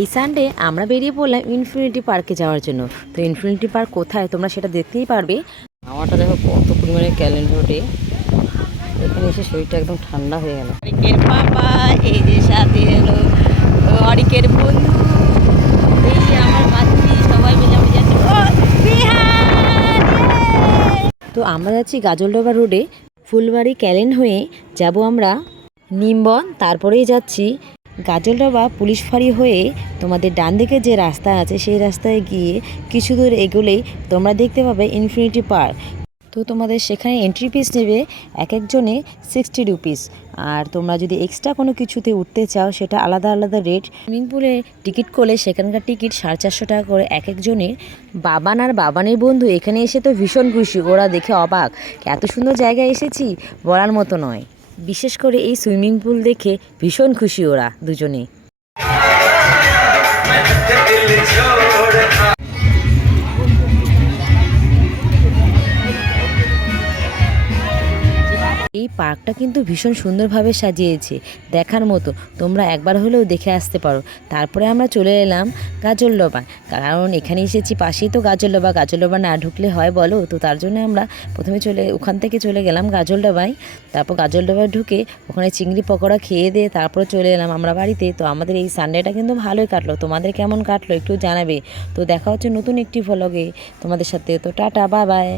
এই সানডে আমরা বেরিয়ে পড়লাম ইনফিনিটি পার্কে যাওয়ার জন্য। তো ইনফিনিটি পার্ক কোথায় তোমরা সেটা দেখতেই পারবে। আমারটা দেখো কত পরিমাণে ক্যালেন্ডার ওঠে, এখানে এসে শরীরটা একদম ঠান্ডা হয়ে গেল। অরিকের পাপা এই যে সাথে এলো, অরিকের বন্ধু, এই যে আমার বাচ্চি, সবাই মিলে আমরা যাচ্ছি। তো আমরা যাচ্ছি গাজলডোবা রোডে, ফুলবাড়ি ক্যালেন হয়ে যাব আমরা নিমবন, তারপরেই যাচ্ছি গাজলডোবা পুলিশ ফাঁড়ি হয়ে তোমাদের ডান দিকে যে রাস্তা আছে সেই রাস্তায় গিয়ে কিছু দূর এগোলেই তোমরা দেখতে পাবে ইনফিনিটি পার্ক। তো তোমাদের সেখানে এন্ট্রি ফিস নেবে এক একজনে 60 রুপিস। আর তোমরা যদি এক্সট্রা কোনো কিছুতে উঠতে চাও সেটা আলাদা আলাদা রেট। সুইমিং পুলে টিকিট করলে সেখানকার টিকিট 450 টাকা করে এক একজনের। বাবান আর বাবানের বন্ধু এখানে এসে তো ভীষণ খুশি, ওরা দেখে অবাক, এত সুন্দর জায়গায় এসেছি বলার মতো নয়। বিশেষ করে এই সুইমিং পুল দেখে ভীষণ খুশি ওরা দুজনে। এই পার্কটা কিন্তু ভীষণ সুন্দরভাবে সাজিয়েছে, দেখার মতো, তোমরা একবার হলেও দেখে আসতে পারো। তারপরে আমরা চলে এলাম গাজলডোবা, কারণ এখানে এসেছি পাশেই তো গাজলডোবা, গাজলডোবা না ঢুকলে হয় বলো? তো তার জন্য আমরা প্রথমে ওখান থেকে চলে গেলাম গাজলডোবায়। তারপর গাজলডোবায় ঢুকে ওখানে চিংড়ি পকোড়া খেয়ে দিয়ে তারপরে চলে এলাম আমরা বাড়িতে। তো আমাদের এই সানডেটা কিন্তু ভালোই কাটলো, তোমাদের কেমন কাটলো একটু জানাবে। তো দেখা হচ্ছে নতুন একটি ভ্লগে তোমাদের সাথে। তো টাটা, বাই বাই।